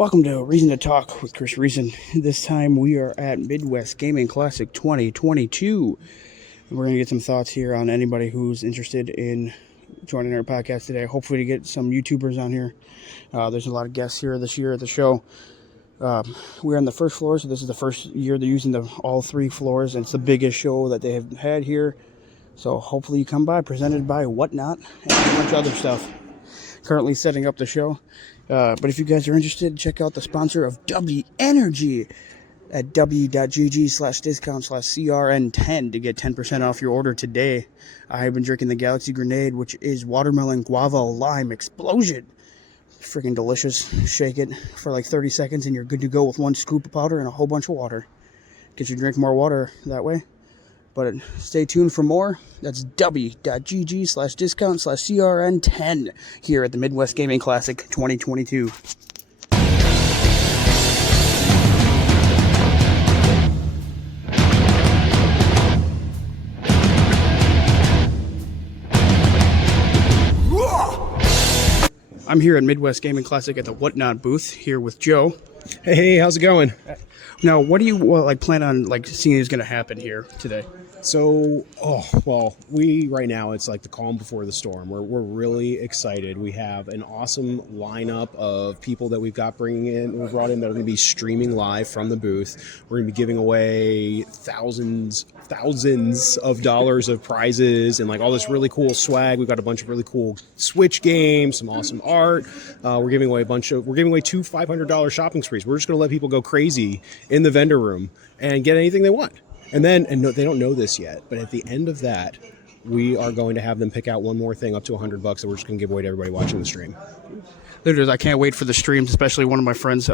Welcome to Reason to Talk with Chris Reason. This time we are at Midwest Gaming Classic 2022. And we're going to get some thoughts here on anybody who's interested in joining our podcast today. Hopefully to get some YouTubers on here. There's a lot of guests here this year at the show. We're on the first floor, so this is the first year they're using all three floors, and it's the biggest show that they have had here. So hopefully you come by, presented by Whatnot and a bunch of other stuff. Currently setting up the show. But if you guys are interested, check out the sponsor of W Energy at w.gg/discount/CRN10 to get 10% off your order today. I have been drinking the Galaxy Grenade, which is watermelon guava lime explosion. Freaking delicious. Shake it for like 30 seconds and you're good to go with one scoop of powder and a whole bunch of water. Get you drink more water that way. But stay tuned for more. That's w.gg/discount/CRN10 here at the Midwest Gaming Classic 2022. I'm here at Midwest Gaming Classic at the Whatnot booth here with Joe. Hey, how's it going? Now, what do you plan on seeing is going to happen here today? So, right now it's like the calm before the storm. We're really excited. We have an awesome lineup of people that we've brought in that are going to be streaming live from the booth. We're going to be giving away thousands of dollars of prizes and all this really cool swag. We've got a bunch of really cool Switch games, some awesome art. We're giving away two $500 shopping sprees. We're just going to let people go crazy in the vendor room and get anything they want. And they don't know this yet, but at the end of that, we are going to have them pick out one more thing up to $100 that we're just going to give away to everybody watching the stream. I can't wait for the streams, especially one of my friends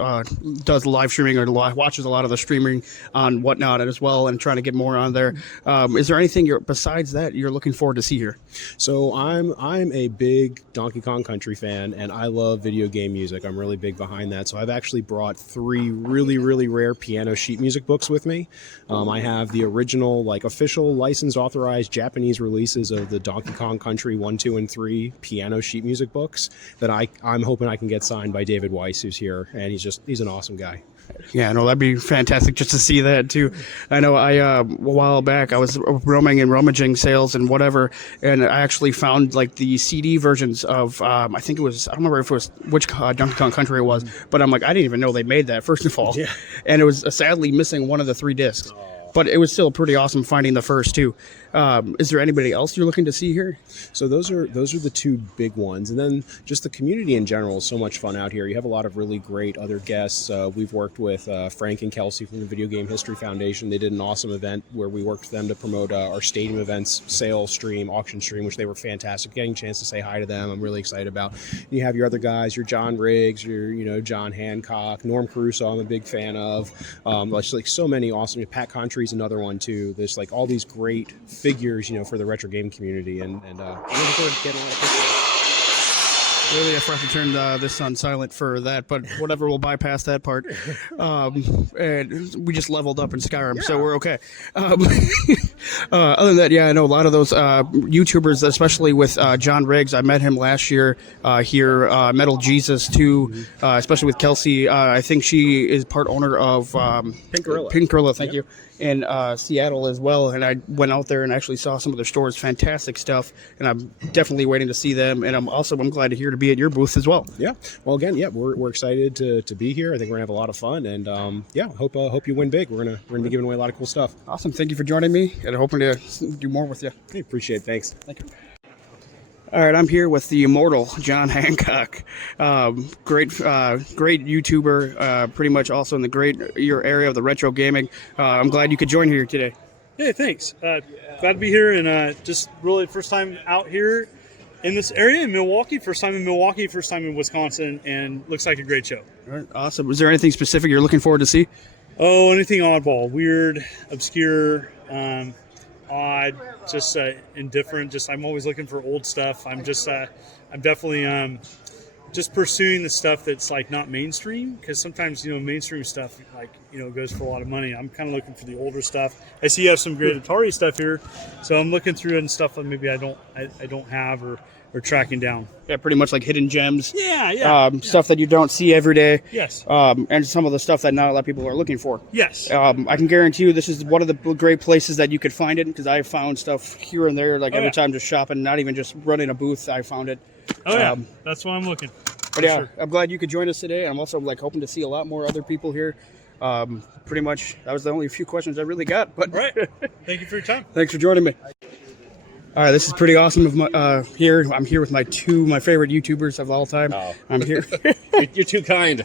does live streaming or watches a lot of the streaming on Whatnot as well and trying to get more on there. Is there anything besides that you're looking forward to see here? So I'm a big Donkey Kong Country fan, and I love video game music. I'm really big behind that. So I've actually brought 3 really, really rare piano sheet music books with me. I have the original, official, licensed, authorized Japanese releases of the Donkey Kong Country 1, 2, and 3 piano sheet music books that I'm hoping I can get signed by David Weiss, who's here, and he's an awesome guy. Yeah, no, that'd be fantastic just to see that too. I know a while back I was roaming and rummaging sales and whatever, and I actually found the CD versions of I think it was, I don't remember if it was which Donkey Kong Country it was, but I'm I didn't even know they made that, first of all. Yeah. And it was sadly missing one of the 3 discs. But it was still pretty awesome finding the first 2. Is there anybody else you're looking to see here? So those are the 2 big ones, and then just the community in general is so much fun out here. You have a lot of really great other guests. We've worked with Frank and Kelsey from the Video Game History Foundation. They did an awesome event where we worked with them to promote our stadium events sale stream, auction stream, which they were fantastic. Getting a chance to say hi to them, I'm really excited about. You have your other guys, your John Riggs, your John Hancock, Norm Caruso. I'm a big fan of. So many awesome. Pat Contry's another one too. There's all these great figures, for the retro game community, and I'm looking forward to getting a lot of pictures. Really, I forgot to turn this on silent for that, but whatever, we'll bypass that part. And we just leveled up in Skyrim, so we're okay. Other than that, I know a lot of those YouTubers, especially with John Riggs. I met him last year here, Metal Jesus too, especially with Kelsey. I think she is part owner of Pink Gorilla. Pink Gorilla, thank you. In Seattle as well, and I went out there and actually saw some of their stores. Fantastic stuff, and I'm definitely waiting to see them. And I'm glad to be at your booth as well. Yeah, well, again, we're excited to be here. I think we're gonna have a lot of fun, and hope you win big. We're gonna be giving away a lot of cool stuff. Awesome, thank you for joining me, and I'm hoping to do more with you. I appreciate it. Thanks. Thank you. All right, I'm here with the Immortal, John Hancock. Great YouTuber, pretty much also in your area of the retro gaming. I'm glad you could join here today. Hey, thanks. Glad to be here, and just really first time out here in this area in Milwaukee. First time in Milwaukee, first time in Wisconsin, and looks like a great show. All right, awesome. Is there anything specific you're looking forward to see? Oh, anything oddball, weird, obscure, odd, just indifferent. I'm always looking for old stuff. I'm definitely just pursuing the stuff that's like not mainstream, because sometimes mainstream stuff goes for a lot of money. I'm kind of looking for the older stuff. I see you have some great Atari stuff here, so I'm looking through and stuff that maybe I don't have or tracking down. Yeah, pretty much like hidden gems. Yeah. Stuff that you don't see every day. Yes. And some of the stuff that not a lot of people are looking for. Yes. I can guarantee you this is one of the great places that you could find it, because I found stuff here and there, every time just shopping, not even just running a booth, I found it. Oh, yeah. That's why I'm looking. But yeah, sure. I'm glad you could join us today. I'm also hoping to see a lot more other people here. Pretty much, that was the only few questions I really got. But right. Thank you for your time. Thanks for joining me. All right, this is pretty awesome. Here, I'm here with my favorite YouTubers of all time. Oh. I'm here. You're too kind.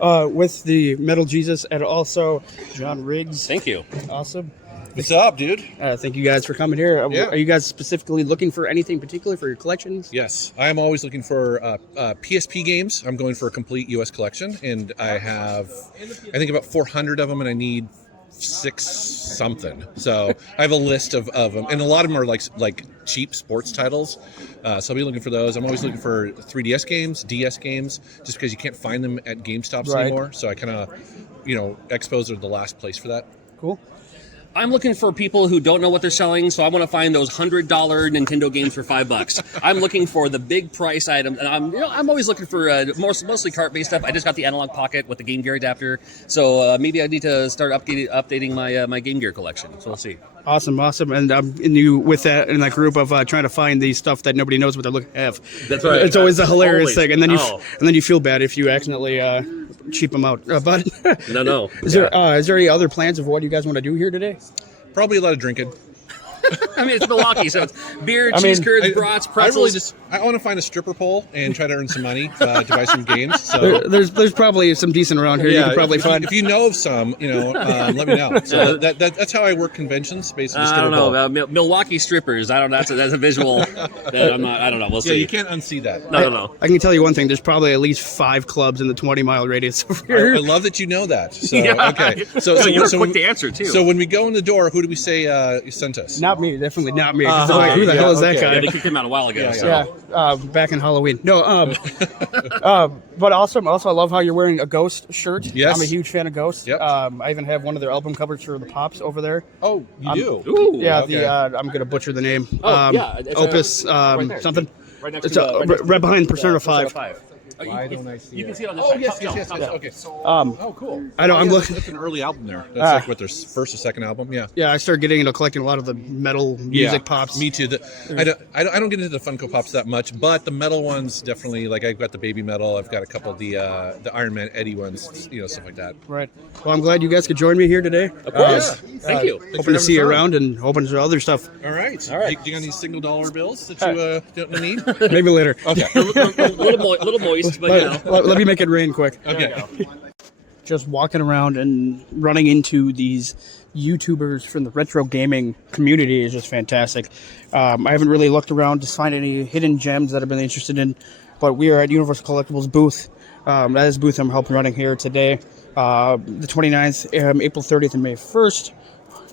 With the Metal Jesus and also John Riggs. Thank you. Awesome. What's up, dude? Thank you guys for coming here. Yeah. Are you guys specifically looking for anything particular for your collections? Yes, I am always looking for PSP games. I'm going for a complete US collection, and I have, I think, about 400 of them, and I need 6 something. So I have a list of them, and a lot of them are like cheap sports titles. So I'll be looking for those. I'm always looking for 3DS games, DS games, just because you can't find them at GameStops anymore. So I kind of, Expos are the last place for that. Cool. I'm looking for people who don't know what they're selling, so I want to find those $100 Nintendo games for $5. I'm looking for the big price items, and I'm always looking for mostly cart-based stuff. I just got the Analog Pocket with the Game Gear adapter, so maybe I need to start updating my Game Gear collection. So we'll see. Awesome. And with that in that group of trying to find the stuff that nobody knows what they're looking at. That's right. It's always a hilarious thing, and then Oh. you feel bad if you accidentally cheap them out. But No. is there any other plans of what you guys want to do here today? Probably a lot of drinking. I mean, it's Milwaukee, so it's beer, cheese curds, brats, pretzels. I want to find a stripper pole and try to earn some money to buy some games. So There's probably some decent around here. You can probably find. If you know of some, let me know. So that's how I work conventions, basically. I don't know. Milwaukee strippers. I don't know. That's a visual that I'm not. I don't know. We'll see. Yeah, you can't unsee that. No. I can tell you one thing. There's probably at least 5 clubs in the 20-mile radius of here. I love that you know that. So Yeah. okay. So you were quick to answer too. So when we go in the door, who do we say sent us? Not me. Definitely not me. 'Cause I'm like, who the hell is that guy? Yeah, they kicked him out a while ago. Yeah, so. Yeah, back in Halloween. No, but also I love how you're wearing a Ghost shirt. Yes. I'm a huge fan of Ghost. Yep. I even have one of their album covers for the Pops over there. Oh, you do? Ooh. Yeah, okay. I'm gonna butcher the name. Oh, yeah, it's Opus right there. something. Right next It's to right behind Persona 5. Why don't I see You can it? see it on this Oh, side. yes. Yeah. Okay. Oh, cool. I know. I'm looking. That's an early album there. That's like what their first or second album. Yeah. Yeah, I started getting into collecting a lot of the metal music pops. Me too. I don't get into the Funko Pops that much, but the metal ones definitely. Like I've got the Baby Metal. I've got a couple of the Iron Man Eddie ones. Stuff like that. Right. Well, I'm glad you guys could join me here today. Of course. Thank you. Hoping to see you around and hoping to other stuff. All right. All right. You got any $1 bills that you don't need? Maybe later. Okay. A little moist, but Let me make it rain quick. Okay. Just walking around and running into these YouTubers from the retro gaming community is just fantastic. I haven't really looked around to find any hidden gems that I've been interested in, but we are at Universal Collectibles booth. That is the booth I'm helping running here today, the 29th, April 30th, and May 1st.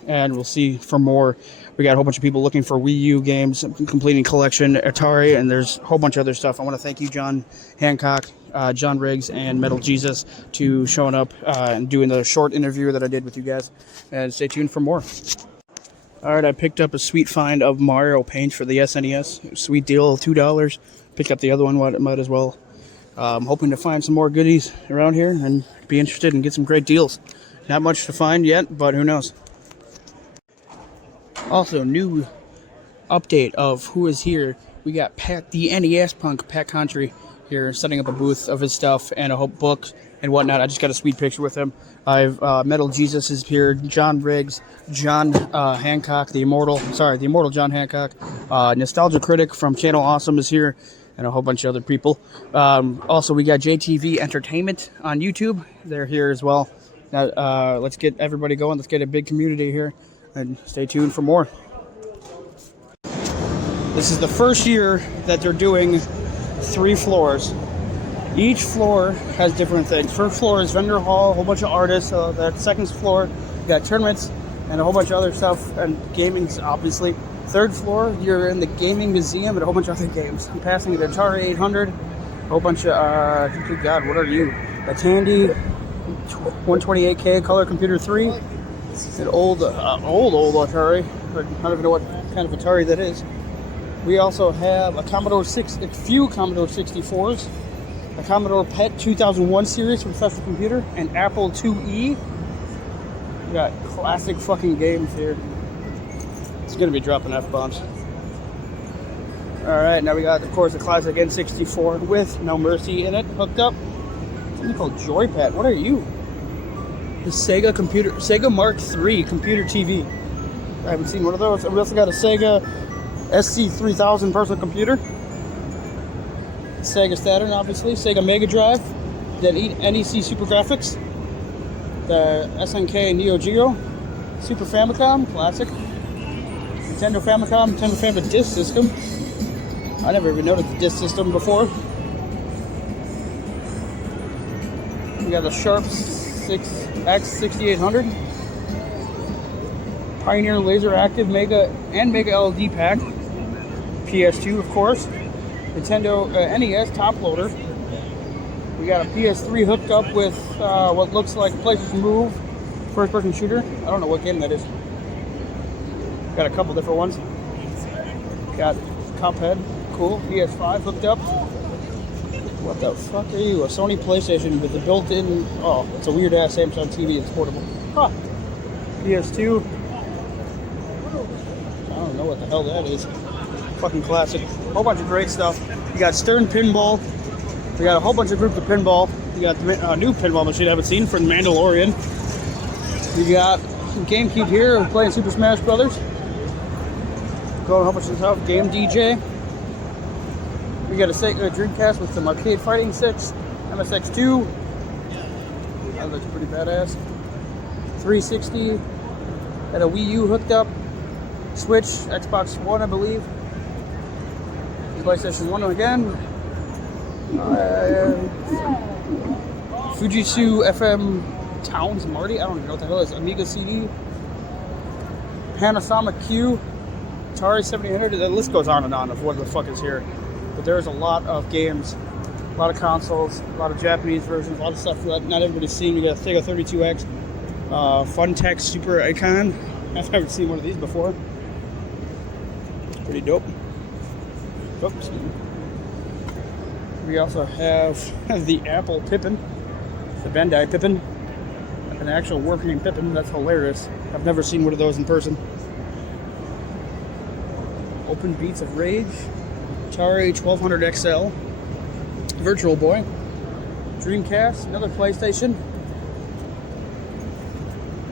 And we'll see for more. We got a whole bunch of people looking for Wii U games, completing collection, Atari, and there's a whole bunch of other stuff. I want to thank you, John Hancock, John Riggs, and Metal Jesus, to showing up and doing the short interview that I did with you guys. And stay tuned for more. All right, I picked up a sweet find of Mario Paint for the SNES. Sweet deal, $2. Picked up the other one, might as well. I'm hoping to find some more goodies around here and be interested and get some great deals. Not much to find yet, but who knows. Also, new update of who is here. We got Pat, the NES punk, Pat Country, here setting up a booth of his stuff and a whole book and whatnot. I just got a sweet picture with him. I've Metal Jesus is here, John Riggs, John Hancock, the Immortal John Hancock, Nostalgia Critic from Channel Awesome is here, and a whole bunch of other people. Also, we got JTV Entertainment on YouTube. They're here as well. Now, let's get everybody going. Let's get a big community here. And stay tuned for more. This is the first year that they're doing 3 floors. Each floor has different things. First floor is vendor hall, a whole bunch of artists. That second floor, you got tournaments and a whole bunch of other stuff, and gaming, obviously. Third floor, you're in the gaming museum and a whole bunch of other games. I'm passing the Atari 800. whole bunch of, good God, what are you? A Tandy 128K color computer 3. It's an old Atari. I don't even know what kind of Atari that is. We also have a few Commodore 64s, a Commodore PET 2001 series from Professional Computer, and Apple IIe. We got classic fucking games here. It's gonna be dropping F-bombs. Alright, now we got, of course, the classic N64 with No Mercy in it, hooked up. Something called Joypad. What are you? The Sega Mark III computer TV. I haven't seen one of those. We also got a Sega SC3000 personal computer. Sega Saturn, obviously. Sega Mega Drive. Then NEC Super Graphics. The SNK Neo Geo. Super Famicom, classic. Nintendo Famicom Disk System. I never even noticed the disk system before. We got the Sharp X6800. Pioneer Laser Active Mega LED pack. PS2, of course. Nintendo NES top loader. We got a PS3 hooked up with what looks like PlayStation Move first-person shooter. I don't know what game that is. Got a couple different ones. Got Cuphead, cool. PS5 hooked up. What the fuck are you? A Sony PlayStation with a built-in. Oh, it's a weird ass Samsung TV. It's portable. Huh. PS2. I don't know what the hell that is. Fucking classic. Whole bunch of great stuff. You got Stern Pinball. We got a whole bunch of groups of pinball. You got the new pinball machine I haven't seen from Mandalorian. You got GameCube here. We're playing Super Smash Brothers. Going a whole bunch of stuff. Game DJ. We got a Sega Dreamcast with some Arcade Fighting 6, MSX2. That looks pretty badass. 360. Got a Wii U hooked up. Switch, Xbox One, I believe. PlayStation 1 again. Fujitsu FM Towns Marty. I don't even know what the hell it is. Amiga CD. Panasonic Q. Atari 7800. The list goes on and on of what the fuck is here. But there's a lot of games, a lot of consoles, a lot of Japanese versions, a lot of stuff that not everybody's seen. We got Sega 32X, Funtech Super Icon. I've never seen one of these before. It's pretty dope. Oops. We also have the Apple Pippin, the Bandai Pippin, an actual working Pippin. That's hilarious. I've never seen one of those in person. Open Beats of Rage. Atari 1200 XL, Virtual Boy, Dreamcast, another PlayStation,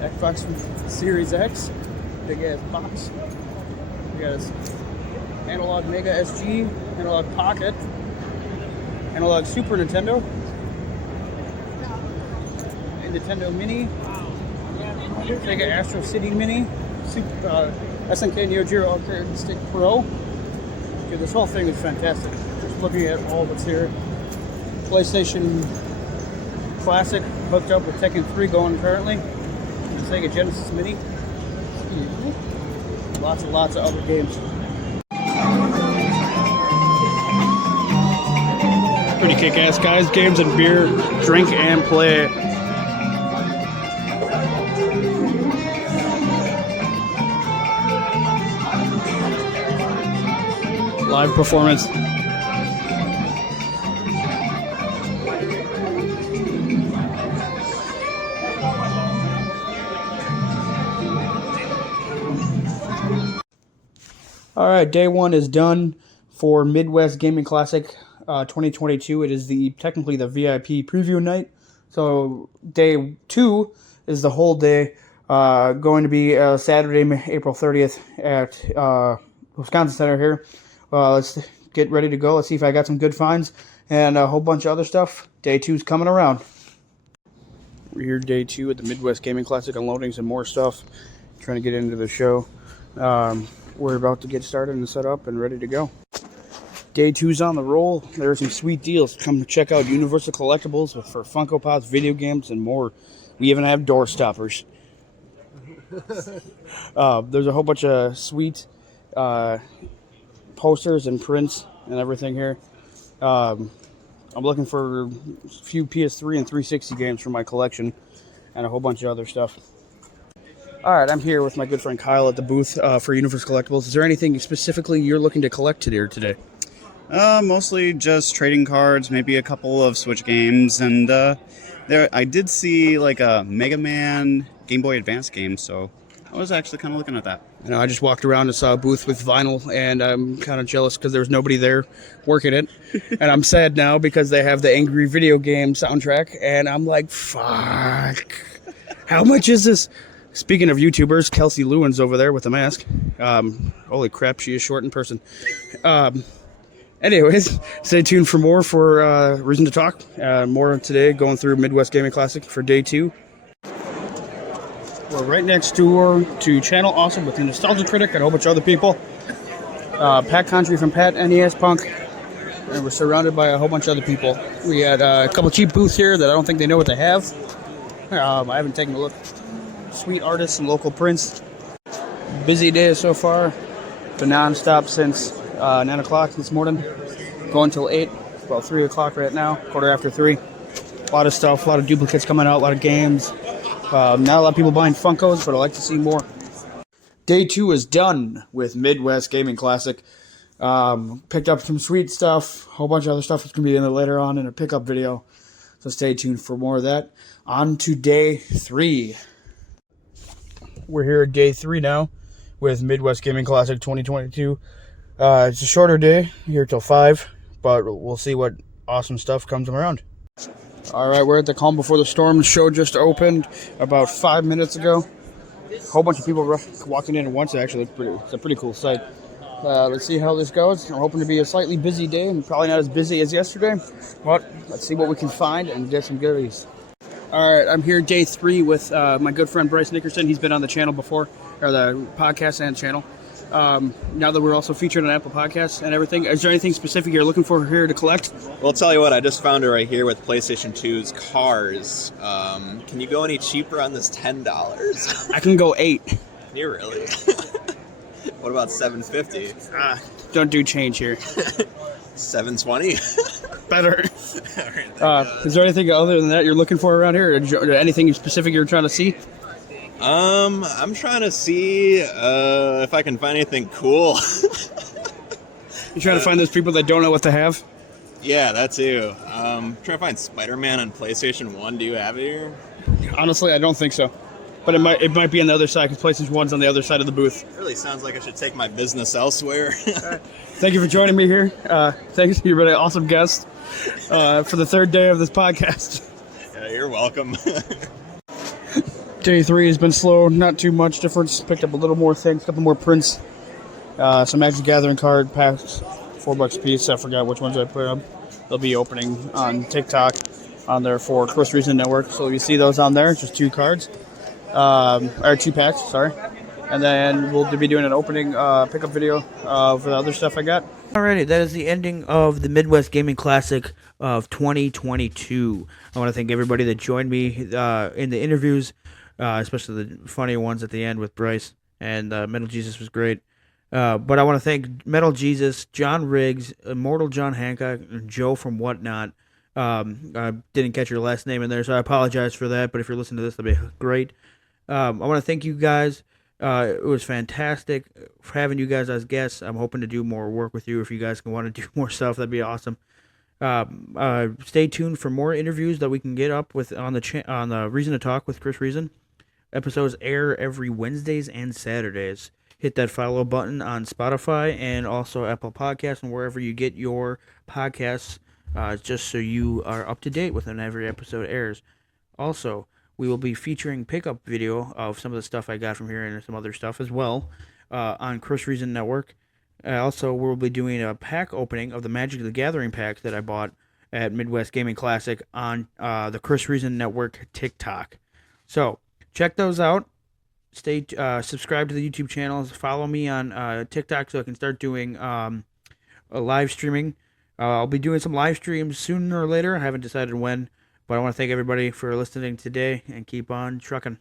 Xbox Series X, big ass box. We got this Analog Mega SG, Analog Pocket, Analog Super Nintendo, and Nintendo Mini, Sega Astro City Mini, SNK Neo Geo Arcade Stick Pro. Dude, this whole thing is fantastic. Just looking at all that's here. PlayStation Classic hooked up with Tekken 3 going currently. And Sega Genesis Mini. Lots and lots of other games. Pretty kick-ass, guys. Games and beer. Drink and play. Live performance. All right, day one is done for Midwest Gaming Classic 2022. It is technically the VIP preview night. So day two is the whole day. Going to be Saturday, April 30th at Wisconsin Center here. Let's get ready to go. Let's see if I got some good finds and a whole bunch of other stuff. Day two's coming around. We're here day two at the Midwest Gaming Classic, unloading some more stuff, trying to get into the show. We're about to get started and set up and ready to go. Day two's on the roll. There are some sweet deals. Come check out Universal Collectibles for Funko Pops, video games, and more. We even have door stoppers. There's a whole bunch of sweet posters and prints and everything here. I'm looking for a few PS3 and 360 games for my collection and a whole bunch of other stuff. All right, I'm here with my good friend Kyle at the booth for Universe Collectibles. Is there anything specifically you're looking to collect today? Mostly just trading cards, maybe a couple of Switch games, and there I did see like a Mega Man Game Boy Advance game, so I was actually kind of looking at that. You know, I just walked around and saw a booth with vinyl, and I'm kind of jealous because there was nobody there working it. And I'm sad now because they have the Angry Video Game soundtrack, and I'm like, fuck. How much is this? Speaking of YouTubers, Kelsey Lewin's over there with the mask. Holy crap, she is short in person. Anyways, stay tuned for more for Reason to Talk. More today, going through Midwest Gaming Classic for day 2. We're right next door to Channel Awesome with the Nostalgia Critic and a whole bunch of other people. Pat Country from Pat, NES Punk. And we're surrounded by a whole bunch of other people. We had a couple cheap booths here that I don't think they know what they have. I haven't taken a look. Sweet artists and local prints. Busy day so far. Been non-stop since 9 o'clock this morning. Going till 8. About 3 o'clock right now. Quarter after 3. A lot of stuff. A lot of duplicates coming out. A lot of games. Not a lot of people buying Funkos, but I'd like to see more. Day 2 is done with Midwest Gaming Classic. Picked up some sweet stuff. A whole bunch of other stuff that's going to be in there later on in a pickup video. So stay tuned for more of that. On to day 3. We're here at day 3 now with Midwest Gaming Classic 2022. It's a shorter day, here till 5, but we'll see what awesome stuff comes around. All right, we're at the Calm Before the Storm. The show just opened about 5 minutes ago. A whole bunch of people walking in at once. Actually, it's a pretty cool sight. Let's see how this goes. I'm hoping to be a slightly busy day, and probably not as busy as yesterday. But let's see what we can find and get some goodies. All right, I'm here day 3 with my good friend Bryce Nickerson. He's been on the channel before, or the podcast and channel. Now that we're also featured on Apple Podcasts and everything, is there anything specific you're looking for here to collect? Well, I'll tell you what, I just found it right here with PlayStation 2's Cars. Can you go any cheaper on this $10? I can go 8. You really? What about $7.50? Don't do change here. $7.20? Better. Is there anything other than that you're looking for around here? Or anything specific you're trying to see? I'm trying to see if I can find anything cool. You're trying to find those people that don't know what to have? Yeah, that too. Trying to find Spider-Man on PlayStation 1. Do you have it here? Honestly, I don't think so. But it might be on the other side, because PlayStation 1's on the other side of the booth. It really sounds like I should take my business elsewhere. Thank you for joining me here. Thanks, you've been an awesome guest for the 3rd day of this podcast. Yeah, you're welcome. Day 3 has been slow, not too much difference. Picked up a little more things, a couple more prints. Some Magic Gathering card packs, $4 a piece. I forgot which ones I put up. They'll be opening on TikTok on there for Chris Reason Network. So you see those on there, just 2 cards. Or 2 packs, sorry. And then we'll be doing an opening pickup video for the other stuff I got. Alrighty, that is the ending of the Midwest Gaming Classic of 2022. I want to thank everybody that joined me in the interviews, especially the funny ones at the end with Bryce. And Metal Jesus was great. But I want to thank Metal Jesus, John Riggs, Immortal John Hancock, and Joe from Whatnot. I didn't catch your last name in there, so I apologize for that. But if you're listening to this, that'd be great. I want to thank you guys. It was fantastic having you guys as guests. I'm hoping to do more work with you. If you guys want to do more stuff, that'd be awesome. Stay tuned for more interviews that we can get up with on the Reason to Talk with Chris Reason. Episodes air every Wednesdays and Saturdays. Hit that follow button on Spotify and also Apple Podcasts and wherever you get your podcasts, just so you are up to date with when every episode airs. Also, we will be featuring pickup video of some of the stuff I got from here and some other stuff as well on Chris Reason Network. Also, we'll be doing a pack opening of the Magic the Gathering packs that I bought at Midwest Gaming Classic on the Chris Reason Network TikTok. So, check those out. Stay subscribe to the YouTube channels. Follow me on TikTok so I can start doing a live streaming. I'll be doing some live streams sooner or later. I haven't decided when. But I want to thank everybody for listening today and keep on trucking.